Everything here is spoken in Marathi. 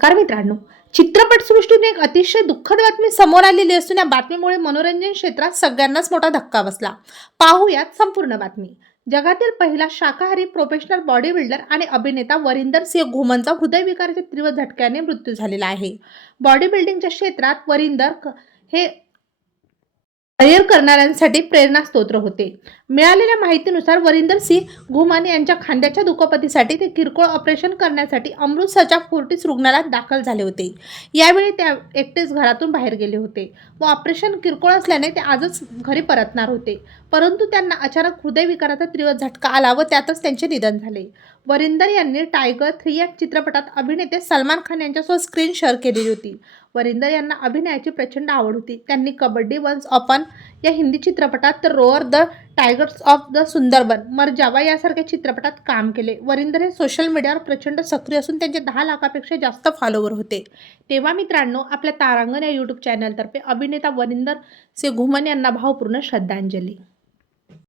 कारण मित्रांनो चित्रपटसृष्टीतून एक अतिशय दुःखद बातमी समोर आलेली असून या बातमीमुळे मनोरंजन क्षेत्रात सगळ्यांनाच मोठा धक्का बसला. पाहूयात संपूर्ण बातमी. जगातील पहिला शाकाहारी प्रोफेशनल बॉडी बिल्डर आणि अभिनेता वरिंदर सिंह घुमनचा हृदयविकाराच्या तीव्र झटक्याने मृत्यू झालेला आहे. बॉडी बिल्डिंगच्या क्षेत्रात वरिंदर क- हे करिअर करणाऱ्यांसाठी प्रेरणास्त्रोत होते. मिळालेल्या माहितीनुसार वरिंदर सिंह घुमान यांच्या खांद्याच्या दुखापतीसाठी ते किरकोळ ऑपरेशन करण्यासाठी अमृतसरच्या फोर्टिस रुग्णालयात दाखल झाले होते. यावेळी त्या एकटेच घरातून बाहेर गेले होते व ऑपरेशन किरकोळ असल्याने ते आजच घरी परतणार होते. परंतु त्यांना अचानक हृदयविकाराचा तीव्र झटका आला व त्यातच त्यांचे निधन झाले. वरिंदर यांनी टायगर थ्री या चित्रपटात अभिनेते सलमान खान यांच्यासोबत स्क्रीन शेअर केलेली होती. वरिंदर यांना अभिनयाची प्रचंड आवड होती. त्यांनी कबड्डी वन्स ऑपन या हिंदी चित्रपटात तर roar the tigers of the Sundarban Marjaavaan यासारख्या चित्रपटात काम केले. वरिंदर हे सोशल मीडियावर प्रचंड सक्रिय असून त्यांचे दहा लाखापेक्षा जास्त फॉलोवर होते. तेव्हा मित्रांनो आपल्या तारांगण या यूट्यूब चॅनलतर्फे अभिनेता वरिंदर सिंह घुमन यांना भावपूर्ण श्रद्धांजली.